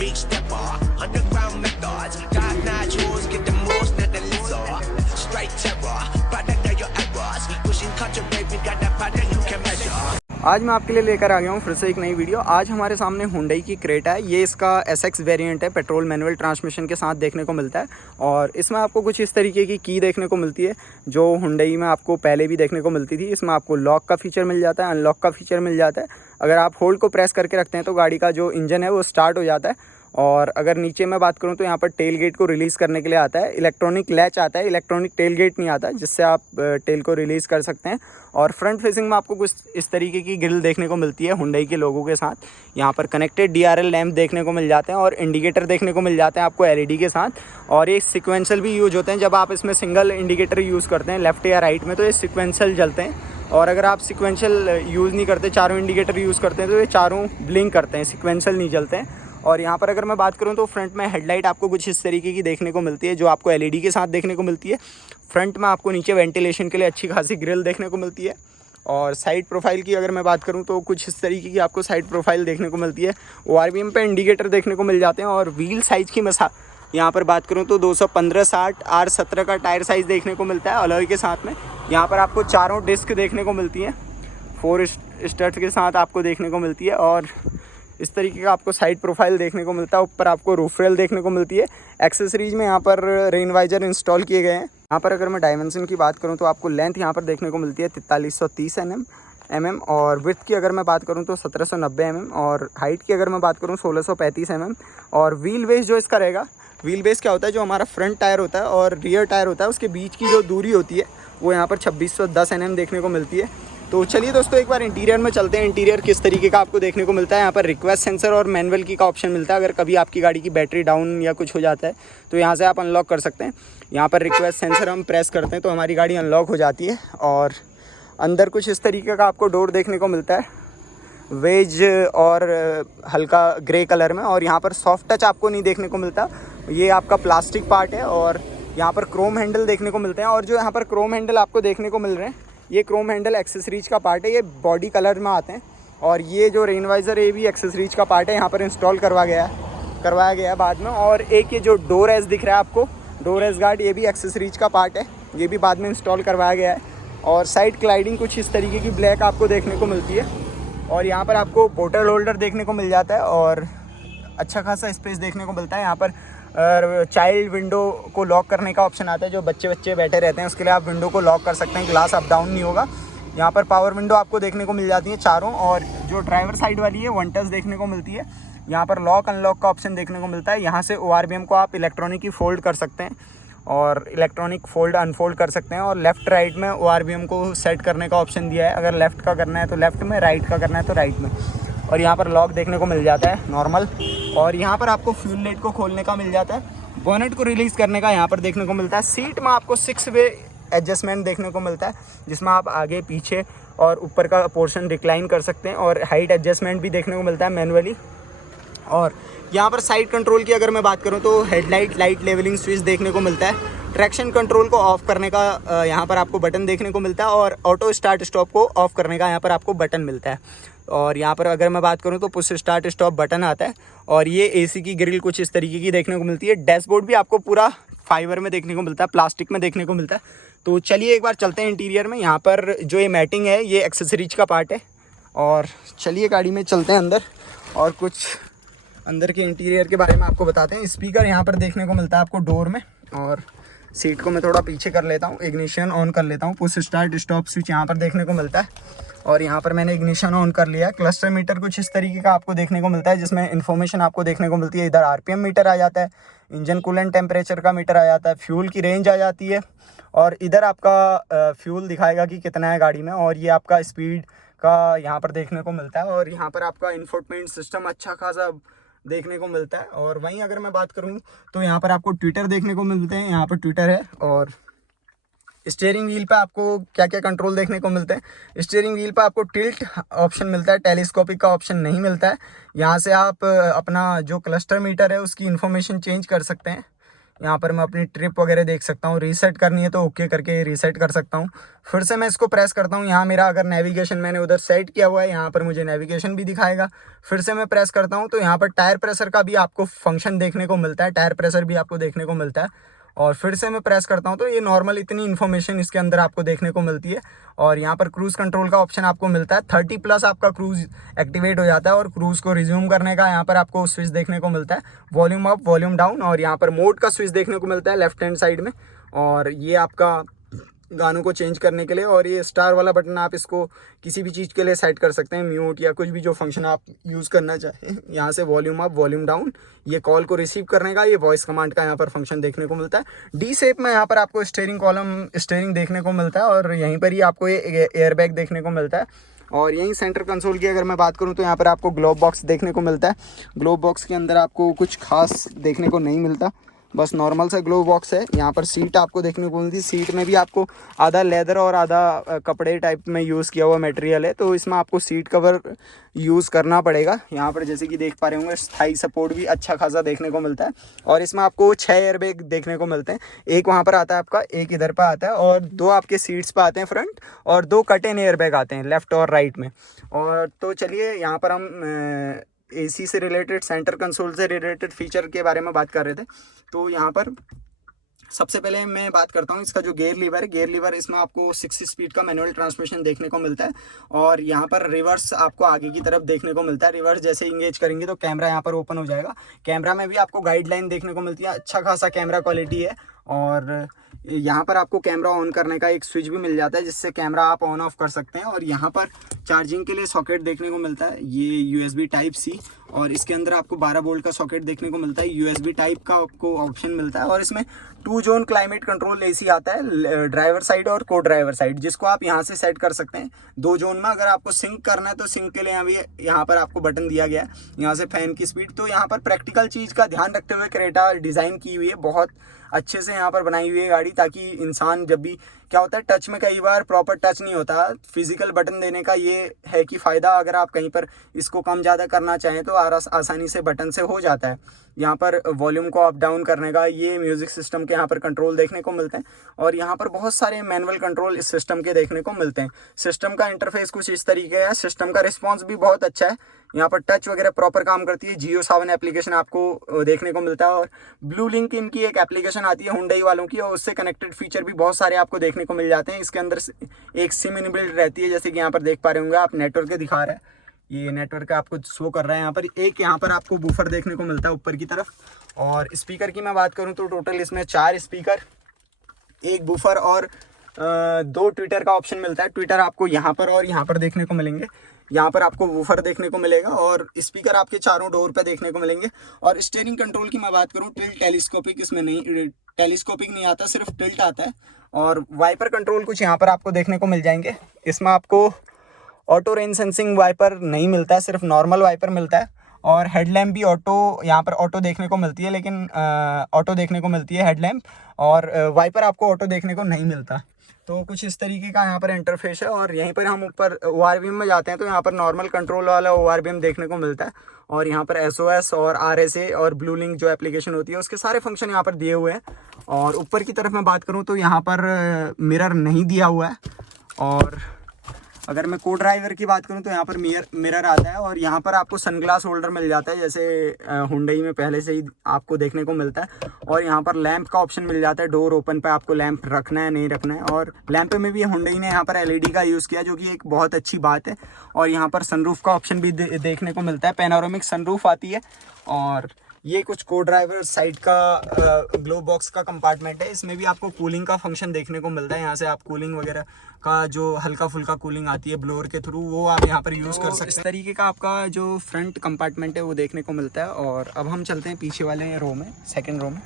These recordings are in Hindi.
big stepper, underground methods, dark night chores, get the most, not the lizard. Straight terror, product of your errors, pushing country baby, got that product you can measure. आज मैं आपके लिए लेकर आ गया हूँ फिर से एक नई वीडियो। आज हमारे सामने हुंडई की क्रेटा है। ये इसका SX वेरिएंट है, पेट्रोल मैनुअल ट्रांसमिशन के साथ देखने को मिलता है। और इसमें आपको कुछ इस तरीके की की देखने को मिलती है जो हुंडई में आपको पहले भी देखने को मिलती थी। इसमें आपको लॉक का फीचर मिल जाता है, अनलॉक का फीचर मिल जाता है। अगर आप होल्ड को प्रेस करके रखते हैं तो गाड़ी का जो इंजन है वो स्टार्ट हो जाता है। और अगर नीचे मैं बात करूं तो यहाँ पर टेल गेट को रिलीज़ करने के लिए आता है, इलेक्ट्रॉनिक लैच आता है, इलेक्ट्रॉनिक टेल गेट नहीं आता, जिससे आप टेल को रिलीज़ कर सकते हैं। और फ्रंट फेसिंग में आपको कुछ इस तरीके की ग्रिल देखने को मिलती है हुंडई के लोगों के साथ। यहाँ पर कनेक्टेड DRL लैंप देखने को मिल जाते हैं और इंडिकेटर देखने को मिल जाते हैं आपको LED के साथ। और ये सिक्वेंशल भी यूज होते हैं। जब आप इसमें सिंगल इंडिकेटर यूज़ करते हैं लेफ्ट या राइट में तो ये सिक्वेंशल जलते हैं। और अगर आप सिक्वेंशल यूज़ नहीं करते, चारों इंडिकेटर यूज़ करते हैं तो ये चारों ब्लिंक करते हैं, सिक्वेंशल नहीं जलते हैं। और यहाँ पर अगर मैं बात करूँ तो फ्रंट में हेडलाइट आपको कुछ इस तरीके की देखने को मिलती है जो आपको LED के साथ देखने को मिलती है। फ्रंट में आपको नीचे वेंटिलेशन के लिए अच्छी खासी ग्रिल देखने को मिलती है। और साइड प्रोफाइल की अगर मैं बात करूँ तो कुछ इस तरीके की आपको साइड प्रोफाइल देखने को मिलती है। ORVM पे इंडिकेटर देखने को मिल जाते हैं। और व्हील साइज़ की मसा यहाँ पर बात करूँ तो 215/60 R17 का टायर साइज़ देखने को मिलता है अलॉय के साथ में। यहाँ पर आपको चारों डिस्क देखने को मिलती हैं, 4 स्टड्स के साथ आपको देखने को मिलती है। और इस तरीके का आपको साइड प्रोफाइल देखने को मिलता है। ऊपर आपको रूफ रेल देखने को मिलती है। एक्सेसरीज में यहाँ पर रेन वाइजर इंस्टॉल किए गए हैं। यहाँ पर अगर मैं डायमेंशन की बात करूँ तो आपको लेंथ यहाँ पर देखने को मिलती है 4330 mm। और विड्थ की अगर मैं बात करूँ तो 1790 mm। और हाइट की अगर मैं बात करूँ 1635 mm। और व्हील बेस जो इसका रहेगा, व्हील बेस क्या होता है, जो हमारा फ्रंट टायर होता है और रियर टायर होता है उसके बीच की जो दूरी होती है वो यहाँ पर 2610 mm देखने को मिलती है। तो चलिए दोस्तों एक बार इंटीरियर में चलते हैं। इंटीरियर किस तरीके का आपको देखने को मिलता है। यहाँ पर रिक्वेस्ट सेंसर और मैनुअल की का ऑप्शन मिलता है। अगर कभी आपकी गाड़ी की बैटरी डाउन या कुछ हो जाता है तो यहाँ से आप अनलॉक कर सकते हैं। यहाँ पर रिक्वेस्ट सेंसर हम प्रेस करते हैं तो हमारी गाड़ी अनलॉक हो जाती है। और अंदर कुछ इस तरीके का आपको डोर देखने को मिलता है, वेज और हल्का ग्रे कलर में। और यहाँ पर सॉफ्ट टच आपको नहीं देखने को मिलता, ये आपका प्लास्टिक पार्ट है। और यहाँ पर क्रोम हैंडल देखने को मिलते हैं। और जो यहाँ पर क्रोम हैंडल आपको देखने को मिल रहे हैं ये क्रोम हैंडल एक्सेसरीज का पार्ट है, ये बॉडी कलर में आते हैं। और ये जो रेन वाइज़र ये भी एक्सेसरीज का पार्ट है, यहाँ पर इंस्टॉल करवाया गया है बाद में। और एक ये जो डोर एज दिख रहा है आपको, डोर एज गार्ड, ये भी एक्सेसरीज का पार्ट है, ये भी बाद में इंस्टॉल करवाया गया है। और साइड क्लाइडिंग कुछ इस तरीके की ब्लैक आपको देखने को मिलती है। और यहाँ पर आपको बोतल होल्डर देखने को मिल जाता है और अच्छा खासा स्पेस देखने को मिलता है। यहाँ पर चाइल्ड विंडो को लॉक करने का ऑप्शन आता है, जो बच्चे बैठे रहते हैं उसके लिए आप विंडो को लॉक कर सकते हैं, ग्लास अप डाउन नहीं होगा। यहाँ पर पावर विंडो आपको देखने को मिल जाती है चारों। और जो ड्राइवर साइड वाली है 1 टच देखने को मिलती है। यहाँ पर लॉक अनलॉक का ऑप्शन देखने को मिलता है। यहाँ से ORVM को आप इलेक्ट्रॉनिक ही फोल्ड कर सकते हैं और इलेक्ट्रॉनिक फोल्ड अनफोल्ड कर सकते हैं। और लेफ़्ट राइट में ORVM को सेट करने का ऑप्शन दिया है, अगर लेफ़्ट का करना है तो लेफ़्ट में, राइट का करना है तो राइट में। और यहाँ पर लॉक देखने को मिल जाता है नॉर्मल। और यहाँ पर आपको फ्यूल लाइट को खोलने का मिल जाता है, बोनेट को रिलीज़ करने का यहाँ पर देखने को मिलता है। सीट में आपको 6 वे एडजस्टमेंट देखने को मिलता है, जिसमें आप आगे पीछे और ऊपर का पोर्शन रिक्लाइन कर सकते हैं। और हाइट एडजस्टमेंट भी देखने को मिलता है मैनुअली। और यहाँ पर साइड कंट्रोल की अगर मैं बात करूँ तो हेडलाइट लाइट लेवलिंग स्विच देखने को मिलता है। ट्रैक्शन कंट्रोल को ऑफ़ करने का यहाँ पर आपको बटन देखने को मिलता है। और ऑटो स्टार्ट स्टॉप को ऑफ़ करने का यहाँ पर आपको बटन मिलता है। और यहाँ पर अगर मैं बात करूँ तो पुश स्टार्ट स्टॉप बटन आता है। और ये AC की ग्रिल कुछ इस तरीके की देखने को मिलती है। डैशबोर्ड भी आपको पूरा फाइबर में देखने को मिलता है, प्लास्टिक में देखने को मिलता है। तो चलिए एक बार चलते हैं इंटीरियर में। यहाँ पर जो ये मैटिंग है ये एक्सेसरीज का पार्ट है। और चलिए गाड़ी में चलते हैं अंदर और कुछ अंदर के इंटीरियर के बारे में आपको बताते हैं। स्पीकर यहाँ पर देखने को मिलता है आपको डोर में। और सीट को मैं थोड़ा पीछे कर लेता हूँ, इग्निशन ऑन कर लेता हूँ। पुश स्टार्ट स्टॉप स्विच यहाँ पर देखने को मिलता है। और यहाँ पर मैंने इग्निशन ऑन कर लिया है। क्लस्टर मीटर कुछ इस तरीके का आपको देखने को मिलता है, जिसमें इन्फॉर्मेशन आपको देखने को मिलती है। इधर RPM मीटर आ जाता है, इंजन कूलेंट टेम्परेचर का मीटर आ जाता है, फ्यूल की रेंज आ जाती है। और इधर आपका फ्यूल दिखाएगा कि कितना है गाड़ी में। और ये आपका स्पीड का यहाँ पर देखने को मिलता है। और यहाँ पर आपका इंफोटेनमेंट सिस्टम अच्छा खासा देखने को मिलता है। और वहीं अगर मैं बात करूँ तो यहाँ पर आपको ट्विटर देखने को मिलते हैं, यहाँ पर ट्विटर है। और स्टीयरिंग व्हील पे आपको क्या क्या कंट्रोल देखने को मिलते हैं। स्टीयरिंग व्हील पे आपको टिल्ट ऑप्शन मिलता है, टेलीस्कोपिक का ऑप्शन नहीं मिलता है। यहाँ से आप अपना जो क्लस्टर मीटर है उसकी इन्फॉर्मेशन चेंज कर सकते हैं। यहाँ पर मैं अपनी ट्रिप वगैरह देख सकता हूँ। रीसेट करनी है तो ओके करके रीसेट कर सकता हूँ। फिर से मैं इसको प्रेस करता हूँ, यहाँ मेरा अगर नेविगेशन मैंने उधर सेट किया हुआ है, यहाँ पर मुझे नेविगेशन भी दिखाएगा। फिर से मैं प्रेस करता हूँ तो यहाँ पर टायर प्रेशर का भी आपको फंक्शन देखने को मिलता है, टायर प्रेशर भी आपको देखने को मिलता है। और फिर से मैं प्रेस करता हूँ तो ये नॉर्मल इतनी इन्फॉर्मेशन इसके अंदर आपको देखने को मिलती है। और यहाँ पर क्रूज़ कंट्रोल का ऑप्शन आपको मिलता है, 30+ आपका क्रूज़ एक्टिवेट हो जाता है। और क्रूज़ को रिज्यूम करने का यहाँ पर आपको स्विच देखने को मिलता है, वॉल्यूम अप वॉल्यूम डाउन। और यहाँ पर मोड का स्विच देखने को मिलता है लेफ्ट हैंड साइड में। और ये आपका गानों को चेंज करने के लिए, और ये स्टार वाला बटन आप इसको किसी भी चीज़ के लिए सेट कर सकते हैं, म्यूट या कुछ भी जो फंक्शन आप यूज़ करना चाहें। यहाँ से वॉल्यूम अप वॉल्यूम डाउन, ये कॉल को रिसीव करने का, ये वॉइस कमांड का यहाँ पर फंक्शन देखने को मिलता है। डी शेप में यहाँ पर आपको स्टीयरिंग कॉलम स्टीयरिंग देखने को मिलता है, और यहीं पर ही आपको ये एयरबैग देखने को मिलता है। और यहीं सेंटर कंसोल की अगर मैं बात करूं तो यहाँ पर आपको ग्लोब बॉक्स देखने को मिलता है। ग्लोब बॉक्स के अंदर आपको कुछ खास देखने को नहीं मिलता, बस नॉर्मल सा ग्लोब बॉक्स है। यहाँ पर सीट आपको देखने को मिलती है, सीट में भी आपको आधा लेदर और आधा कपड़े टाइप में यूज़ किया हुआ मटेरियल है, तो इसमें आपको सीट कवर यूज़ करना पड़ेगा। यहाँ पर जैसे कि देख पा रहे होंगे स्थाई सपोर्ट भी अच्छा खासा देखने को मिलता है। और इसमें आपको 6 एयरबैग देखने को मिलते हैं, एक वहाँ पर आता है आपका, एक इधर पर आता है, और 2 आपके सीट्स पर आते हैं फ्रंट, और 2 कट-इन एयरबैग आते हैं लेफ़्ट और राइट में। और तो चलिए यहाँ पर हम एसी से रिलेटेड, सेंटर कंसोल से रिलेटेड फीचर के बारे में बात कर रहे थे। तो यहाँ पर सबसे पहले मैं बात करता हूँ इसका जो गेयर लीवर है। गेयर लीवर इसमें आपको 6 स्पीड का मैनुअल ट्रांसमिशन देखने को मिलता है। और यहाँ पर रिवर्स आपको आगे की तरफ देखने को मिलता है। रिवर्स जैसे इंगेज करेंगे तो कैमरा यहाँ पर ओपन हो जाएगा। कैमरा में भी आपको गाइडलाइन देखने को मिलती है, अच्छा खासा कैमरा क्वालिटी है। और यहाँ पर आपको कैमरा ऑन करने का एक स्विच भी मिल जाता है, जिससे कैमरा आप ऑन ऑफ कर सकते हैं। और यहाँ पर चार्जिंग के लिए सॉकेट देखने को मिलता है, ये USB टाइप C, और इसके अंदर आपको 12 वोल्ट का सॉकेट देखने को मिलता है। USB टाइप का आपको ऑप्शन मिलता है। और इसमें 2 जोन क्लाइमेट कंट्रोल AC आता है, ड्राइवर साइड और को ड्राइवर साइड, जिसको आप यहाँ से सेट कर सकते हैं 2 जोन में। अगर आपको सिंक करना है तो सिंक के लिए अभी यहाँ पर आपको बटन दिया गया है, यहाँ से फैन की स्पीड। तो यहाँ पर प्रैक्टिकल चीज़ का ध्यान रखते हुए क्रेटा डिज़ाइन की हुई है, बहुत अच्छे से यहाँ पर बनाई हुई है गाड़ी, ताकि इंसान जब भी, क्या होता है टच में कई बार प्रॉपर टच नहीं होता, फिजिकल बटन देने का ये है कि फ़ायदा, अगर आप कहीं पर इसको कम ज़्यादा करना चाहें तो आसानी से बटन से हो जाता है। यहाँ पर वॉल्यूम को अप डाउन करने का, ये म्यूज़िक सिस्टम के यहाँ पर कंट्रोल देखने को मिलते हैं। और यहाँ पर बहुत सारे मैनुअल कंट्रोल इस सिस्टम के देखने को मिलते हैं। सिस्टम का इंटरफेस कुछ इस तरीके का है, सिस्टम का रिस्पॉन्स भी बहुत अच्छा है। यहाँ पर टच वगैरह प्रॉपर काम करती है। जियो सावन एप्लीकेशन आपको देखने को मिलता है, और ब्लू लिंक इनकी एक एप्लीकेशन आती है हुंडई वालों की, और उससे कनेक्टेड फीचर भी बहुत सारे आपको देखने को मिल जाते हैं। इसके अंदर एक सिम इनबिल्ट रहती है, जैसे कि यहाँ पर देख पा रहे होंगे आप, नेटवर्क दिखा रहा है, ये नेटवर्क आपको शो कर रहा है। यहाँ पर एक यहाँ पर आपको बूफर देखने को मिलता है ऊपर की तरफ। और स्पीकर की मैं बात करूँ तो टोटल इसमें 4 स्पीकर, एक बूफर और 2 ट्विटर का ऑप्शन मिलता है। ट्विटर आपको यहाँ पर और यहाँ पर देखने को मिलेंगे। यहाँ पर आपको वूफर देखने को मिलेगा, और स्पीकर आपके चारों डोर पे देखने को मिलेंगे। और स्टीयरिंग कंट्रोल की मैं बात करूँ, टिल्ट टेलीस्कोपिक इसमें नहीं, टेलीस्कोपिक नहीं आता, सिर्फ टिल्ट आता है। और वाइपर कंट्रोल कुछ यहाँ पर आपको देखने को मिल जाएंगे। इसमें आपको ऑटो रेन सेंसिंग वाइपर नहीं मिलता है, सिर्फ नॉर्मल वाइपर मिलता है। और हेडलैम्प भी ऑटो, यहाँ पर ऑटो देखने को मिलती है, लेकिन ऑटो देखने को मिलती है हेडलैम्प, और वाइपर आपको ऑटो देखने को नहीं मिलता। तो कुछ इस तरीके का यहाँ पर इंटरफेस है। और यहीं पर हम ऊपर ORVM में जाते हैं तो यहाँ पर नॉर्मल कंट्रोल वाला ORVM देखने को मिलता है। और यहाँ पर SOS और RSA और ब्लू लिंक जो एप्लीकेशन होती है उसके सारे फंक्शन यहाँ पर दिए हुए हैं। और ऊपर की तरफ मैं बात करूँ तो यहाँ पर मिरर नहीं दिया हुआ है। और अगर मैं को ड्राइवर की बात करूं तो यहाँ पर मिरर आता है। और यहाँ पर आपको सनग्लास होल्डर मिल जाता है, जैसे हुंडई में पहले से ही आपको देखने को मिलता है। और यहाँ पर लैंप का ऑप्शन मिल जाता है, डोर ओपन पे आपको लैंप रखना है नहीं रखना है। और लैंप में भी हुंडई ने यहाँ पर LED का यूज़ किया, जो कि एक बहुत अच्छी बात है। और यहाँ पर सनरूफ का ऑप्शन भी देखने को मिलता है, पैनोरामिक सनरूफ आती है। और ये कुछ को ड्राइवर साइड का ग्लो बॉक्स का कंपार्टमेंट है, इसमें भी आपको कूलिंग का फंक्शन देखने को मिलता है। यहाँ से आप कूलिंग वगैरह का जो हल्का फुल्का कूलिंग आती है ब्लोअर के थ्रू, वो आप यहाँ पर यूज़ कर सकते हैं। इस तरीके का आपका जो फ्रंट कंपार्टमेंट है वो देखने को मिलता है। और अब हम चलते हैं पीछे वाले रो में, सेकेंड रो में।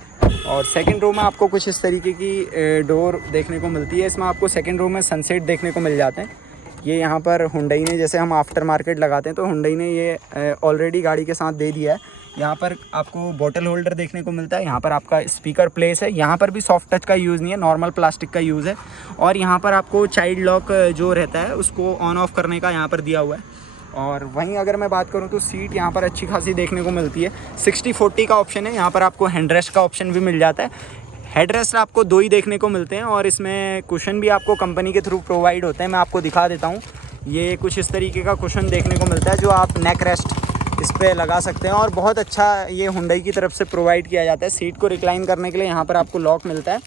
और सेकेंड रो में आपको कुछ इस तरीके की डोर देखने को मिलती है। इसमें आपको सेकेंड रो में सनसेट देखने को मिल जाते हैं। ये यहाँ पर हुंडई ने, जैसे हम आफ्टर मार्केट लगाते हैं तो हुंडई ने ये ऑलरेडी गाड़ी के साथ दे दिया है। यहाँ पर आपको बॉटल होल्डर देखने को मिलता है। यहाँ पर आपका स्पीकर प्लेस है, यहाँ पर भी सॉफ्ट टच का यूज़ नहीं है, नॉर्मल प्लास्टिक का यूज़ है। और यहाँ पर आपको चाइल्ड लॉक जो रहता है उसको ऑन ऑफ करने का यहाँ पर दिया हुआ है। और वहीं अगर मैं बात करूं तो सीट यहाँ पर अच्छी खासी देखने को मिलती है। 60-40 का ऑप्शन है। यहाँ पर आपको हैंडरेस्ट का ऑप्शन भी मिल जाता है। हेडरेस्ट आपको 2 ही देखने को मिलते हैं और इसमें कुशन भी आपको कंपनी के थ्रू प्रोवाइड होते हैं। मैं आपको दिखा देता हूँ। ये कुछ इस तरीके का कुशन देखने को मिलता है जो आप नेक रेस्ट इस पर लगा सकते हैं और बहुत अच्छा ये हुंडई की तरफ से प्रोवाइड किया जाता है। सीट को रिक्लाइन करने के लिए यहाँ पर आपको लॉक मिलता है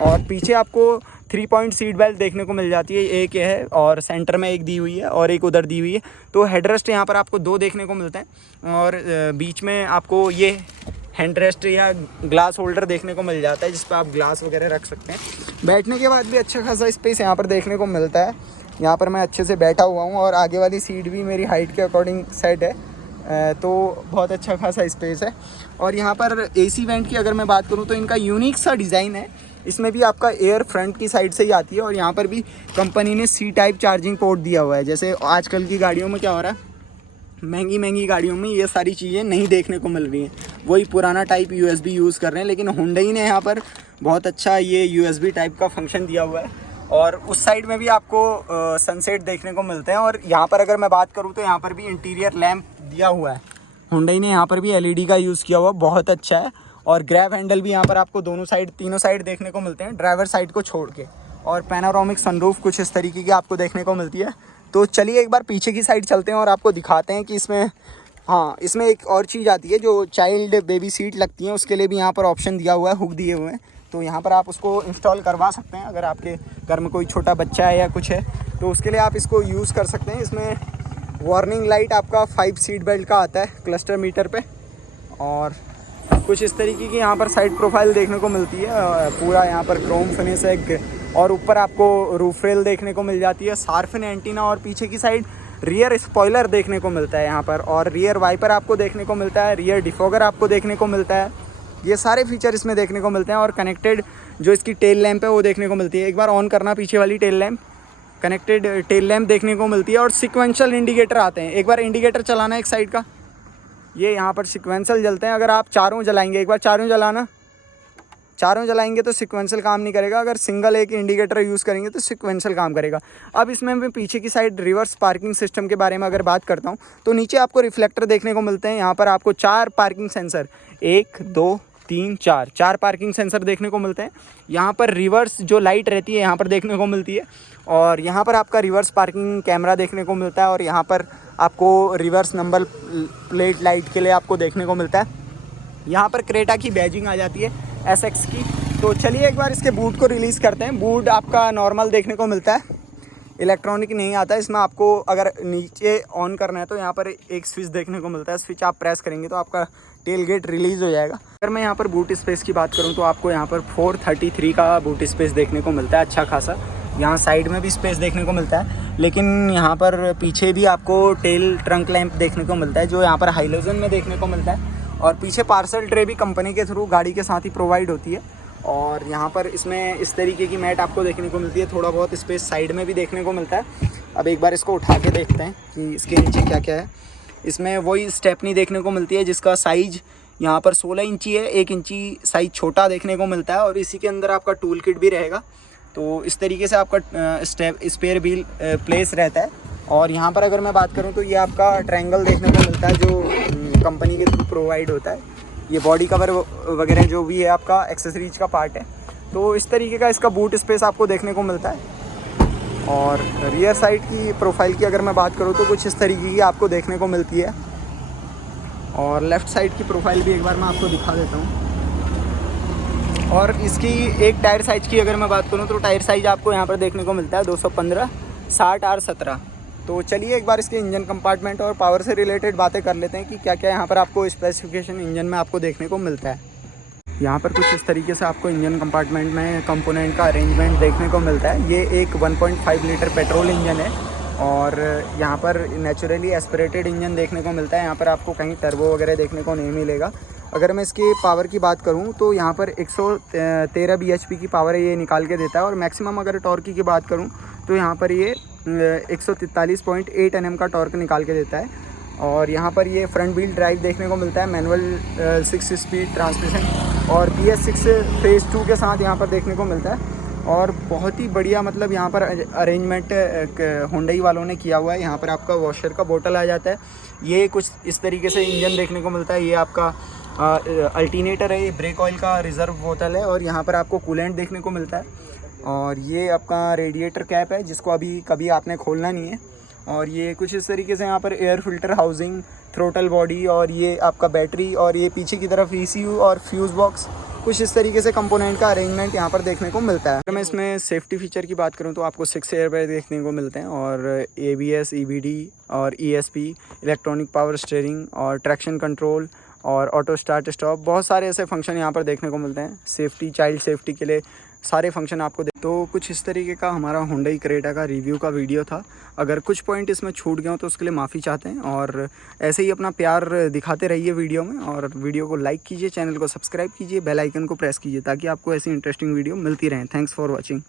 और पीछे आपको 3 पॉइंट सीट बेल्ट देखने को मिल जाती है। एक ये है और सेंटर में एक दी हुई है और एक उधर दी हुई है। तो हेडरेस्ट यहाँ पर आपको 2 देखने को मिलते हैं और बीच में आपको ये हैंड रेस्ट या ग्लास होल्डर देखने को मिल जाता है जिस पर आप ग्लास वगैरह रख सकते हैं। बैठने के बाद भी अच्छा खासा स्पेस यहाँ पर देखने को मिलता है। यहाँ पर मैं अच्छे से बैठा हुआ हूँ और आगे वाली सीट भी मेरी हाइट के अकॉर्डिंग सेट है, तो बहुत अच्छा खासा स्पेस है। और यहाँ पर एसी वेंट की अगर मैं बात करूँ तो इनका यूनिक सा डिज़ाइन है। इसमें भी आपका एयर फ्रंट की साइड से ही आती है और यहाँ पर भी कंपनी ने सी टाइप चार्जिंग पोर्ट दिया हुआ है। जैसे आजकल की गाड़ियों में क्या हो रहा है, महंगी गाड़ियों में ये सारी चीज़ें नहीं देखने को मिल रही हैं, वही पुराना टाइप USB यूज़ कर रहे हैं। लेकिन हुंडई ने यहाँ पर बहुत अच्छा ये USB टाइप का फंक्शन दिया हुआ है। और उस साइड में भी आपको सनसेट देखने को मिलते हैं। और यहाँ पर अगर मैं बात करूँ तो यहाँ पर भी इंटीरियर लैंप दिया हुआ है। हुंडई ने यहाँ पर भी LED का यूज़ किया हुआ, बहुत अच्छा है। और ग्रैब हैंडल भी यहाँ पर आपको तीनों साइड देखने को मिलते हैं, ड्राइवर साइड को छोड़ के। और पैनोरामिक सनरूफ कुछ इस तरीके की आपको देखने को मिलती है। तो चलिए एक बार पीछे की साइड चलते हैं और आपको दिखाते हैं कि इसमें एक और चीज़ आती है जो चाइल्ड बेबी सीट लगती है, उसके लिए भी यहाँ पर ऑप्शन दिया हुआ है, हुक दिए हुए हैं। तो यहाँ पर आप उसको इंस्टॉल करवा सकते हैं। अगर आपके घर में कोई छोटा बच्चा है या कुछ है तो उसके लिए आप इसको यूज़ कर सकते हैं। इसमें वार्निंग लाइट आपका 5 सीट बेल्ट का आता है क्लस्टर मीटर पे। और कुछ इस तरीके की यहाँ पर साइड प्रोफाइल देखने को मिलती है। पूरा यहाँ पर क्रोम फिनिश है और ऊपर आपको रूफ रेल देखने को मिल जाती है, शार्फिन एंटीना और पीछे की साइड रियर स्पॉइलर देखने को मिलता है यहाँ पर। और रियर वाइपर आपको देखने को मिलता है, रियर डिफॉगर आपको देखने को मिलता है। ये सारे फीचर इसमें देखने को मिलते हैं। और कनेक्टेड जो इसकी टेल लैंप है वो देखने को मिलती है। एक बार ऑन करना पीछे वाली tail lamp, connected tail lamp देखने को मिलती है। और सिक्वेंशियल इंडिकेटर आते हैं। एक बार इंडिकेटर चलाना एक साइड का, ये यहाँ पर सिक्वेंशियल जलते हैं। अगर आप चारों जलाएंगे, एक बार चारों जलाना, चारों जलाएंगे तो सिक्वेंशियल काम नहीं करेगा। अगर सिंगल एक इंडिकेटर यूज़ करेंगे तो सिक्वेंशियल काम करेगा। अब इसमें मैं पीछे की साइड रिवर्स पार्किंग सिस्टम के बारे में अगर बात करता हूँ तो नीचे आपको रिफ्लेक्टर देखने को मिलते हैं। यहाँ पर आपको 4 पार्किंग सेंसर, 1 2 3 4 पार्किंग सेंसर देखने को मिलते हैं। यहाँ पर रिवर्स जो लाइट रहती है यहाँ पर देखने को मिलती है। और यहाँ पर आपका रिवर्स पार्किंग कैमरा देखने को मिलता है। और यहाँ पर आपको रिवर्स नंबर प्लेट लाइट के लिए आपको देखने को मिलता है। यहाँ पर क्रेटा की बैजिंग आ जाती है SX की। तो चलिए एक बार इसके बूट को रिलीज़ करते हैं। बूट आपका नॉर्मल देखने को मिलता है, इलेक्ट्रॉनिक नहीं आता। इसमें आपको अगर नीचे ऑन करना है तो यहाँ पर एक स्विच देखने को मिलता है। स्विच आप प्रेस करेंगे तो आपका टेल गेट रिलीज़ हो जाएगा। अगर मैं यहाँ पर बूट स्पेस की बात करूँ तो आपको यहाँ पर 433 का बूट स्पेस देखने को मिलता है, अच्छा खासा। यहाँ साइड में भी स्पेस देखने को मिलता है, लेकिन यहाँ पर पीछे भी आपको टेल ट्रंक लैंप देखने को मिलता है जो यहाँ पर हाइलोजन में देखने को मिलता है। और पीछे पार्सल ट्रे भी कंपनी के थ्रू गाड़ी के साथ ही प्रोवाइड होती है। और यहाँ पर इसमें इस तरीके की मैट आपको देखने को मिलती है। थोड़ा बहुत स्पेस साइड में भी देखने को मिलता है। अब एक बार इसको उठा के देखते हैं कि इसके नीचे क्या क्या है। इसमें वही स्टेपनी देखने को मिलती है जिसका साइज़ यहाँ पर 16 इंची है, 1 इंची साइज़ छोटा देखने को मिलता है। और इसी के अंदर आपका टूल किट भी रहेगा। तो इस तरीके से आपका स्पेयर व्हील प्लेस रहता है। और यहाँ पर अगर मैं बात करूँ तो ये आपका ट्रायंगल देखने को मिलता है जो कंपनी के थ्रू प्रोवाइड होता है। ये बॉडी कवर वगैरह जो भी है आपका एक्सेसरीज का पार्ट है। तो इस तरीके का इसका बूट स्पेस आपको देखने को मिलता है। और रियर साइड की प्रोफाइल की अगर मैं बात करूँ तो कुछ इस तरीके की आपको देखने को मिलती है। और लेफ़्ट साइड की प्रोफाइल भी एक बार मैं आपको दिखा देता हूँ। और इसकी एक टायर साइज़ की अगर मैं बात करूँ तो टायर साइज़ आपको यहाँ पर देखने को मिलता है 215 60 R17। तो चलिए एक बार इसके इंजन कंपार्टमेंट और पावर से रिलेटेड बातें कर लेते हैं कि क्या क्या यहाँ पर आपको स्पेसिफिकेशन इंजन में आपको देखने को मिलता है। यहाँ पर कुछ इस तरीके से आपको इंजन कंपार्टमेंट में कंपोनेंट का अरेंजमेंट देखने को मिलता है। ये एक 1.5 लीटर पेट्रोल इंजन है और यहाँ पर नेचुरली एस्पिरेटेड इंजन देखने को मिलता है। यहाँ पर आपको कहीं टर्बो वगैरह देखने को नहीं मिलेगा। अगर मैं इसकी पावर की बात करूँ तो यहाँ पर 113 bhp की पावर ये निकाल के देता है। और मैक्सिमम अगर टॉर्क की बात करूँ तो यहाँ पर ये 143.8 Nm का टॉर्क निकाल के देता है। और यहाँ पर ये फ्रंट व्हील ड्राइव देखने को मिलता है, मैनुअल 6 स्पीड ट्रांसमिशन और BS6 फेज़ 2 के साथ यहाँ पर देखने को मिलता है। और बहुत ही बढ़िया मतलब यहाँ पर अरेंजमेंट हुंडई वालों ने किया हुआ है। यहाँ पर आपका वॉशर का बोतल आ जाता है। ये कुछ इस तरीके से इंजन देखने को मिलता है। ये आपका अल्टरनेटर है, ये ब्रेक ऑयल का रिज़र्व बोतल है और यहाँ पर आपको कूलेंट देखने को मिलता है। और ये आपका रेडिएटर कैप है जिसको अभी कभी आपने खोलना नहीं है। और ये कुछ इस तरीके से यहाँ पर air filter housing, throttle body और ये आपका बैटरी और ये पीछे की तरफ ECU और फ्यूज़ बॉक्स, कुछ इस तरीके से कंपोनेंट का अरेंजमेंट यहाँ पर देखने को मिलता है। अगर मैं इसमें सेफ्टी फीचर की बात करूँ तो आपको 6 एयरबैग देखने को मिलते हैं और ABS, EBD और ESP, इलेक्ट्रॉनिक पावर स्टीयरिंग और ट्रैक्शन कंट्रोल और ऑटो स्टार्ट स्टॉप, बहुत सारे ऐसे फंक्शन यहाँ पर देखने को मिलते हैं। सेफ्टी, चाइल्ड सेफ्टी के लिए सारे फंक्शन आपको तो कुछ इस तरीके का हमारा हुंडई क्रेटा का रिव्यू का वीडियो था। अगर कुछ पॉइंट इसमें छूट गए हो तो उसके लिए माफ़ी चाहते हैं और ऐसे ही अपना प्यार दिखाते रहिए वीडियो में। और वीडियो को लाइक कीजिए, चैनल को सब्सक्राइब कीजिए, बेल आइकन को प्रेस कीजिए ताकि आपको ऐसी इंटरेस्टिंग वीडियो मिलती रहें। Thanks for watching.